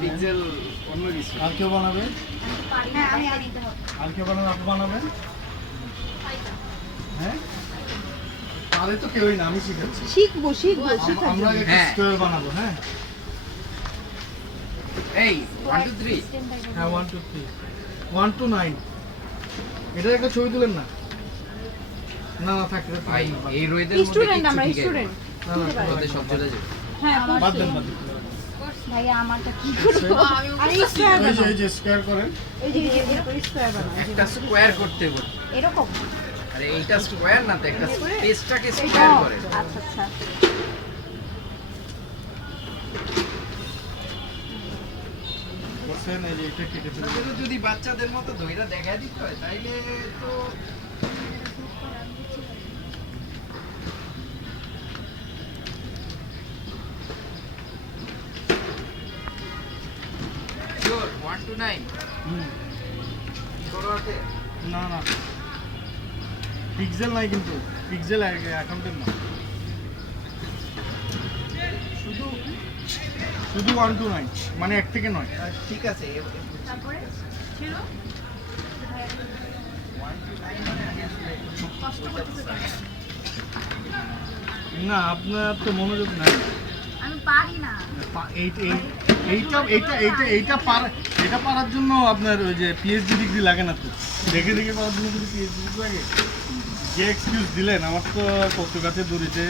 Pixel অন্য কিছু। আর কেউ বানাবে? হ্যাঁ আর কেউ বানাবে? আপু বানাবেন হ্যাঁ? তাহলে তো কেউই না আমি শিখাচ্ছি শিখব আমরা হ্যাঁ। বানাবো হ্যাঁ? এই ওয়ান টু থ্রি হ্যাঁ one two three one two nine এটার একটা ছবি তুলেন না? না না থাক এটা ভাই এই। রোহিতের মধ্যে স্টুডেন্ট আমরা ঠিক আছে। স্টুডেন্ট না, না, সব চলে যাবে। হ্যাঁ বাদ দেন বাদ দেন। ভাইয়া আমারটা কি করব? আরে স্কোয়ার এই এই যে স্কোয়ার করেন। এই যে এই স্কোয়ার বানাও একটা স্কোয়ার করতে করতে এরকম? আরে এইটা স্কোয়ার না তো একটা স্পেসটাকে এটা স্কোয়ার করে। আচ্ছা আচ্ছা। যদি বাচ্চাদের মতো ধইরা দেখা দিতে হয় তাইলে তো না না। পিক্সেল নাই কিন্তু। পিক্সেল অ্যাকাউন্টের না। শুধু শুধু ওয়ান টু নাইন মানে এক থেকে নয়। ঠিক আছে তারপরে? ছিল? মানে না আপনার তো মনোযোগ নাই। আমি পারি না। পা- এই- এই- এইটা এইটা এইটা এইটা পারা এটা পারার জন্য আপনার ওই যে পিএইচডি ডিগ্রি লাগে না তো। দেখে দেখে পারার জন্য যদি পিএইচডি ডিগ্রি লাগে। যে এক্সকিউজ দিলেন, আমার তো কত কাছে দড়িতে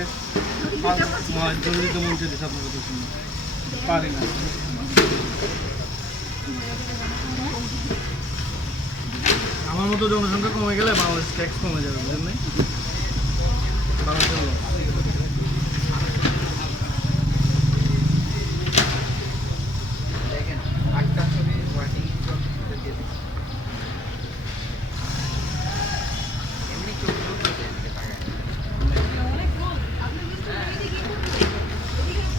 দড়িতে মঞ্চে দিচ্ছে আপনার কথা শুনে। পারি না। আমার মতো জনসংখ্যা কমে গেলে বাংলাদেশ ট্যাক্স কমে যাবে, বুঝলেন বাংলাদেশের loss। দেখেন আটটা ছবি ওয়ার্কিং সব দিয়ে দিচ্ছি এমনি চোখ বন্ধ হয়ে যায় এদিকে তাকায়।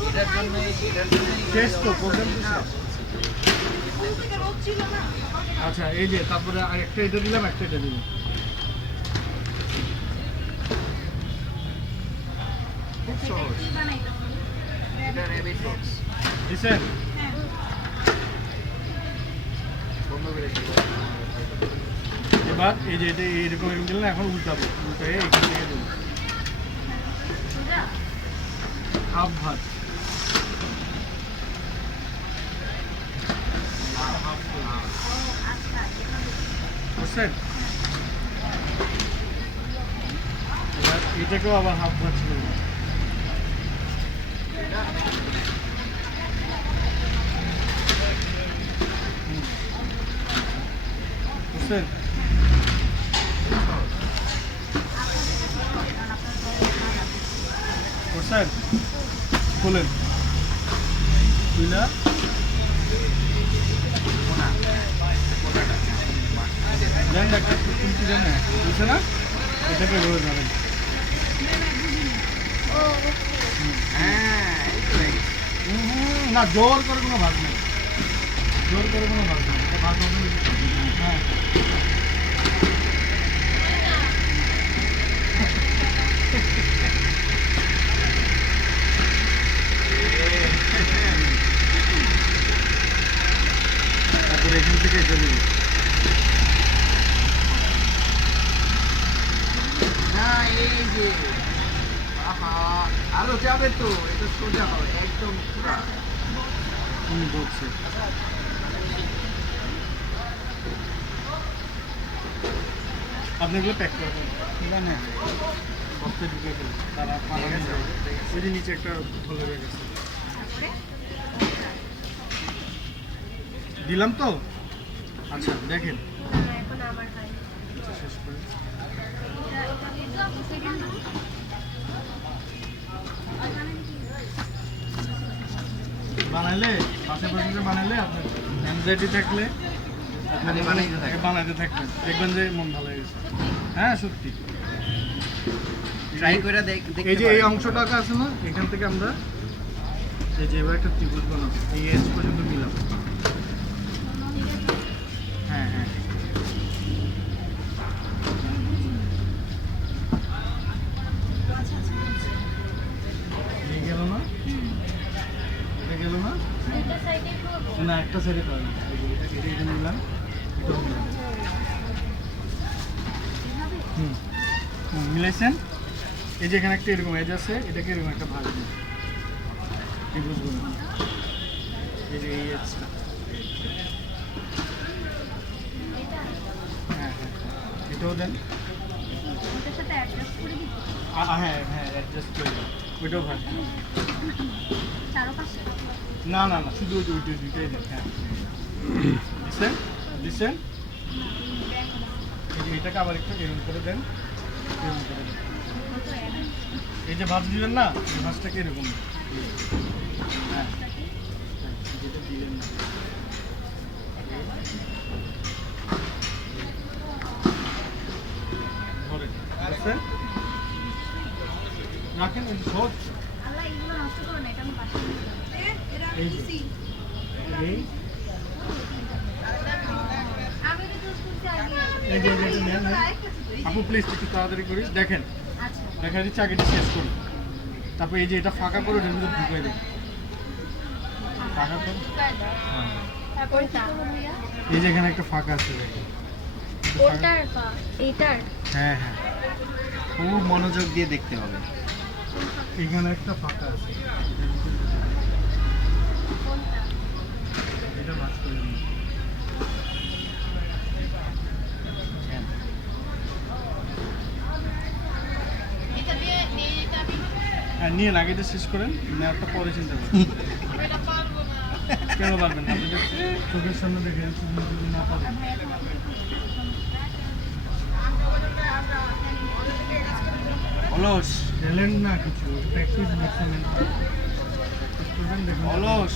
এটার জন্য এটার জন্য শেষ তো আচ্ছা এই যে, তারপরে আর একটা এটা দিলাম, একটা এটা দিলাম। এবার এই যে, এটা এখন উল্টাবো। উল্টে এখান থেকে দেবো। হাফ ভাত। বুঝছেন এটাকেও আবার হাফ ভাত ছিল বুঝছেন বুঝছেন খুলেন। খুলে কোনা কোনাটা দেন ডাক্তার কিন্তু দেন না বুঝছে না এটাকে রোজ যাবেন হ্যাঁ এই তো হয়ে গেছে। না জোর করে কোনো ভাগ নেই জোর করে কোনো ভাগ নেই এটা ভাগ হবে হ্যাঁ না এই যে আরও যাবে তো এটা সোজা হবে একদম পুরা। হুম বলছে। আপনি এগুলো প্যাক করবেন না না বক্সে ঢুকে ফেলুন তারা। ওই যে নিচে একটা ভালো হয়ে গেছে। দিলাম তো? আচ্ছা দেখেন। শেষ করে। বানাইলে পাশে পাশে বানাইলে আপনার অ্যাংজাইটি থাকলে আপনি বানাইতে থাকবেন। বানাইতে থাকবেন। দেখবেন যে মন ভালো হয়ে গেছে। হ্যাঁ সত্যি। ট্রাই করে দেখ এই যে এই। অংশটা আছে না এখান থেকে আমরা এই যে এবার একটা ত্রিভুজ বানাবো। এই এজ পর্যন্ত মিলাবো। সাইডে করে না এটা এটা নিলাম। এটাও নিলাম হুম। মিলাইছেন? এই যে এখানে একটা এরকম এজ আছে এটাকে এরকম একটা ভাগ দিন। এই বুঝব না। এই যে এই এজটা হ্যাঁ হ্যাঁ এটাও দেন। হ্যাঁ হ্যাঁ অ্যাডজাস্ট করে দিন ওইটাও ভাগ না না না, শুধু ওই ওইটা দুইটাই দেন হ্যাঁ। দিচ্ছেন? দিচ্ছেন? এটাকে আবার একটু এরকম করে দেন এরকম করে দেন। এই যে ভাঁজ দিলেন না, এই ভাঁজটাকে এরকম হ্যাঁ। যেটা দিলেন না রাখেন সহজ আল্লাহ এগুলো নষ্ট করো না এটা আমি পাশে এই যে। এই। আপু প্লিজ একটু তাড়াতাড়ি করিস দেখেন আচ্ছা দেখা দিচ্ছে আগে শেষ করি। তারপর এই যে এটা ফাঁকা করে ওটার ভিতরে ঢুকাই দেবে ফাঁকা করে? হ্যাঁ। এই যে এখানে একটা ফাঁকা আছে দেখেন। হ্যাঁ হ্যাঁ। খুব মনোযোগ দিয়ে দেখতে হবে। এখানে একটা ফাঁকা আছে কোনটা এটা ভাগ করে দিন এটা দিয়ে নিয়ে যেতে আমি হ্যাঁ নিয়ে আগে এটা শেষ করেন নেওয়ারটা পরে চিন্তা করেন এটা পারব না কেন পারবেন না? আপনি তো চোখের সামনে দেখেন শুধু যদি না পারেন। অলস। ট্যালেন্ট না কিছু প্র্যাকটিস ম্যাক্সিমাম দেখুন অলস।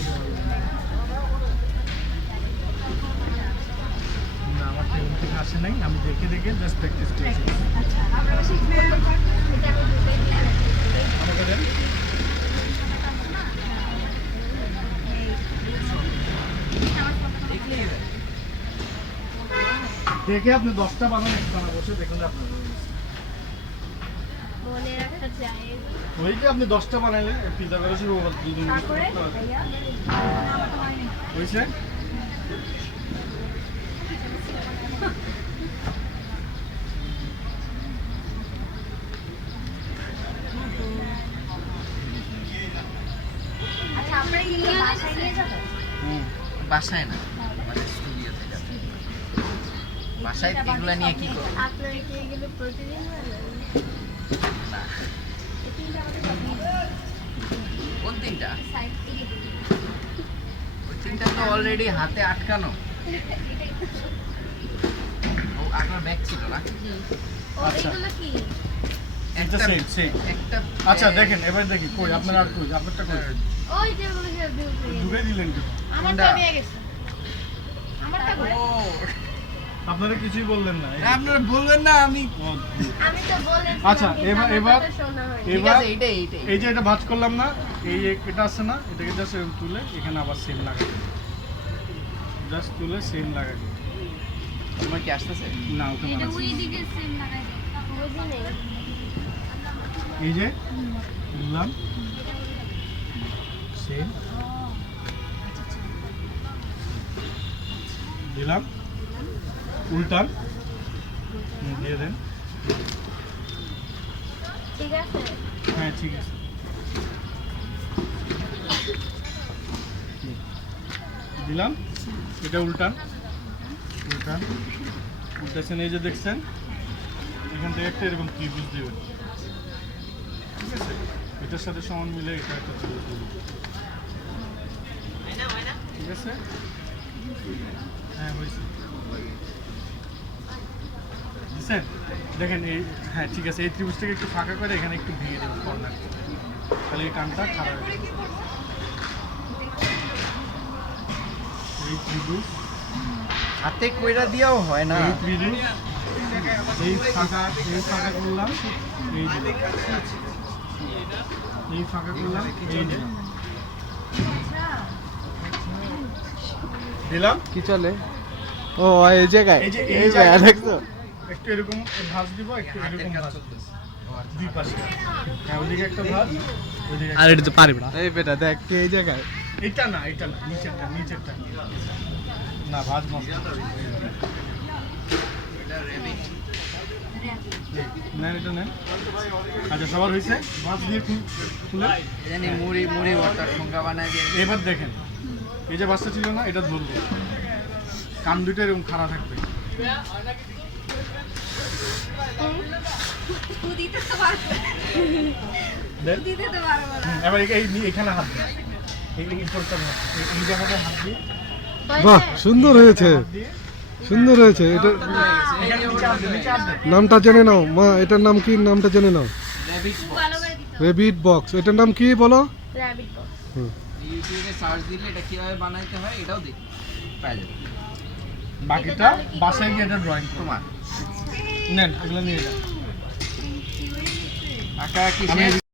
না আমার ট্যালেন্ট থেকে আসে নাই আমি দেখে দেখে জাস্ট প্র্যাকটিস করেছি আচ্ছা আমরা শিখব এটা আমি দুটোই দিয়ে আমাকে দেন দেখে আপনি দশটা বানান একটা বসে দেখুন আপনার বলে ওই যে আপনি দশটা বানাইলেন পিজা করে শুরু দুদিন তারপরে ভাইয়া আমার তো হয়নি হয়েছে? আচ্ছা আমরা কি নিয়ে বাসায় নিয়ে যাব হুম বাসায় না। বাসায় এগুলো নিয়ে কি করব? আপনার কি এগুলো প্রতিদিন বানান? না? এই তিনটা আমাদের সব কোন তিনটা? সাইড থেকে দিন। ওই তিনটা তো অলরেডি হাতে আটকানো। ও আপনার ব্যাগ ছিল না? আচ্ছা। একটা আচ্ছা দেখেন এবার দেখি কই আপনার আর কই আপনারটা কই? ওই যে বিল দিলেন আমারটা নিয়ে গেছে। আমারটা ও আপনারা কিছুই বললেন না। আপনারা বলবেন না আমি আমি তো বলেছি আচ্ছা, এবার- এবার- ঠিক এবার আছে এইটাই এইটাই। এই যে এটা ভাঁজ করলাম না এই এটা আছে না এটাকে জাস্ট এরকম তুলে এখানে আবার সেম লাগাই জাস্ট তুলে সেম লাগাই দিই। তোমার কি আসতেছে? না ওটা এটা বানাচ্ছি। ওই দিকে সেম লাগাই দে বুঝি নেই এই যে দিলাম সেম দিলাম। উল্টান। দিয়ে দেন। ঠিক আছে। হ্যাঁ ঠিক আছে। দিলাম। এটা উল্টান। উল্টান। উল্টাছেন এই যে দেখছেন? এখান থেকে একটা এরকম ত্রিভুজ দেবেন ঠিক আছে? এটার সাথে সমান মিলে এটা একটা ত্রিভুজ দেবেন ঠিক আছে? হ্যাঁ হয়েছে। বুঝছেন দেখেন এই হ্যাঁ ঠিক আছে এই ত্রিভুজটাকে একটু ফাঁকা করে এখানে একটু ভেঙে দেবেন কর্নার তাহলে এই কানটা খারাপ হয়ে এই ত্রিভুজ। হাতে কইরা দিয়েও হয় না। এই ত্রিভুজ। এই ফাঁকা এই ফাঁকা করলাম এই এই ফাঁকা করলাম এই দিলাম। দিলাম? কি চলে? ও এই জায়গায়। এই জায়গায় দেখছ? একটু এরকম ভাঁজ দিব একটু এরকম ভাঁজ দুই পাশে। হ্যাঁ ওইদিকে একটা ভাঁজ ওইদিকে আর এটা তো পারবে না। এই বেটা দেখ কি এই জায়গায়। এটা না এটা না নিচেরটা নিচেরটা। না ভাজ এটা। নেন এটা নেন। আচ্ছা সবার হয়েছে মাছ দিয়ে খুলে। জানি মুড়ি মুড়ি ভর্তার ঠোঙ্গা বানায় দিয়ে। এবার দেখেন এই যে বাচ্চা ছিল না এটা ধরবো। কান দুটো এরকম খাড়া থাকবে। এবার এই- এই এখানে হাত এই এই হাত এই এই জায়গাটায় হাত দিয়ে বাহ সুন্দর হয়েছে। সুন্দর হয়েছে এটা। নামটা জেনে নাও। মা এটার নাম কি? নামটা জেনে নাও। র্যাবিট ভালো করে দিতে রেবিট বক্স এটার নাম কি বলো? র্যাবিট বক্স হুম। ইউটিউবে সার্চ দিলে এটা কীভাবে বানাইতে হয় এটাও দেখ পাওয়া যাবে বাকিটা বাসায় গিয়ে এটা ড্রয়িং তোমার। নেন এগুলো নিয়ে যান?